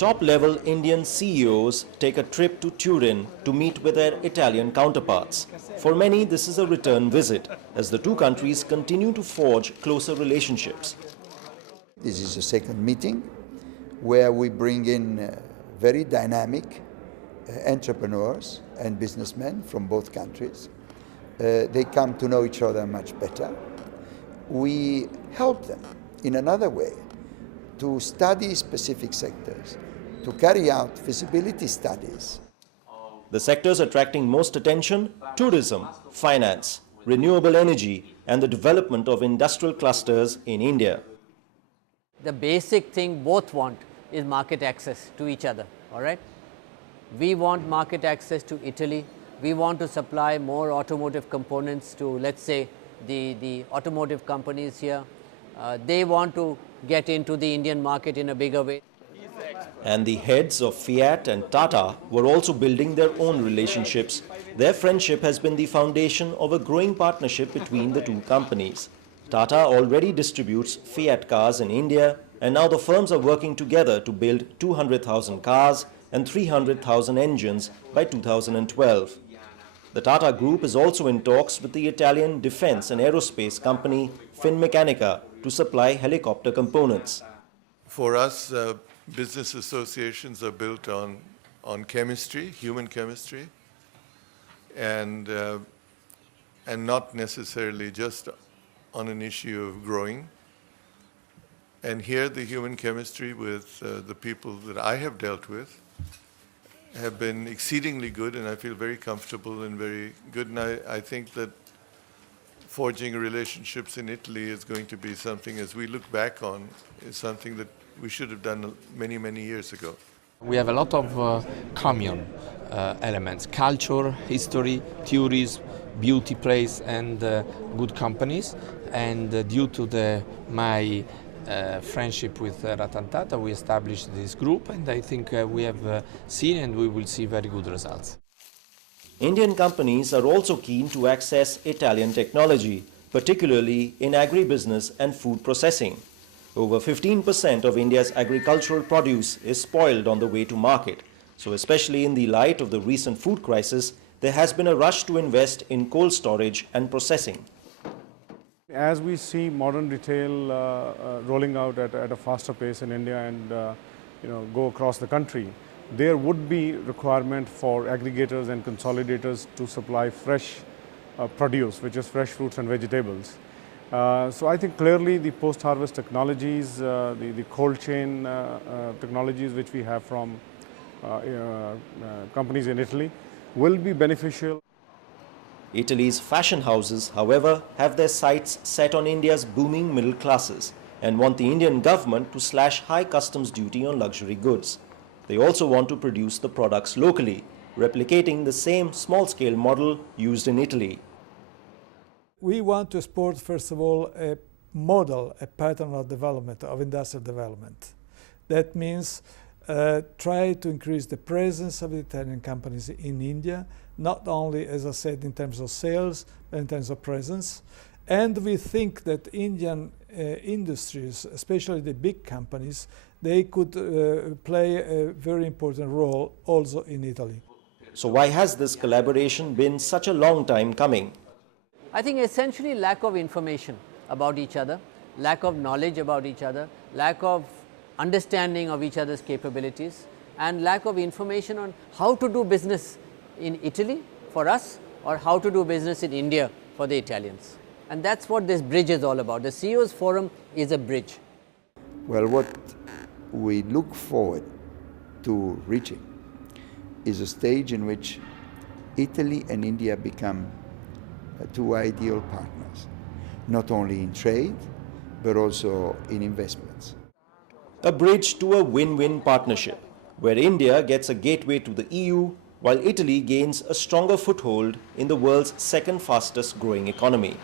Top-level Indian CEOs take a trip to Turin to meet with their Italian counterparts. For many, this is a return visit, as the two countries continue to forge closer relationships. This is a second meeting where we bring in very dynamic entrepreneurs and businessmen from both countries. They come to know each other much better. We help them in another way to study specific sectors, to carry out feasibility studies. The sectors attracting most attention: tourism, finance, renewable energy, and the development of industrial clusters in India. The basic thing both want is market access to each other, all right? We want market access to Italy. We want to supply more automotive components to, let's say, the automotive companies here. They want to get into the Indian market in a bigger way. And the heads of Fiat and Tata were also building their own relationships. Their friendship has been the foundation of a growing partnership between the two companies. Tata already distributes Fiat cars in India, and now the firms are working together to build 200,000 cars and 300,000 engines by 2012. The Tata Group is also in talks with the Italian defense and aerospace company Finmeccanica to supply helicopter components. For us, business associations are built on chemistry, human chemistry, and not necessarily just on an issue of growing. And here the human chemistry with the people that I have dealt with have been exceedingly good, and I feel very comfortable and very good. And I think that forging relationships in Italy is going to be something, as we look back on, is something that we should have done many, many years ago. We have a lot of common elements: culture, history, tourism, beauty place, and good companies. And due to my friendship with Ratan Tata, we established this group, and I think we have seen and we will see very good results. Indian companies are also keen to access Italian technology, particularly in agribusiness and food processing. Over 15% of India's agricultural produce is spoiled on the way to market. So especially in the light of the recent food crisis, there has been a rush to invest in cold storage and processing. As we see modern retail rolling out at a faster pace in India and go across the country, there would be requirement for aggregators and consolidators to supply fresh produce, which is fresh fruits and vegetables. So I think clearly the post-harvest technologies, the cold chain technologies which we have from companies in Italy will be beneficial. Italy's fashion houses, however, have their sights set on India's booming middle classes and want the Indian government to slash high customs duty on luxury goods. They also want to produce the products locally, replicating the same small-scale model used in Italy. We want to export, first of all, a model, a pattern of development, of industrial development. That means try to increase the presence of Italian companies in India, not only, as I said, in terms of sales, but in terms of presence. And we think that Indian industries, especially the big companies, they could play a very important role also in Italy. So why has this collaboration been such a long time coming? I think essentially lack of information about each other, lack of knowledge about each other, lack of understanding of each other's capabilities, and lack of information on how to do business in Italy for us or how to do business in India for the Italians. And that's what this bridge is all about. The CEO's Forum is a bridge. Well, what we look forward to reaching is a stage in which Italy and India become two ideal partners, not only in trade, but also in investments. A bridge to a win-win partnership, where India gets a gateway to the EU, while Italy gains a stronger foothold in the world's second fastest growing economy.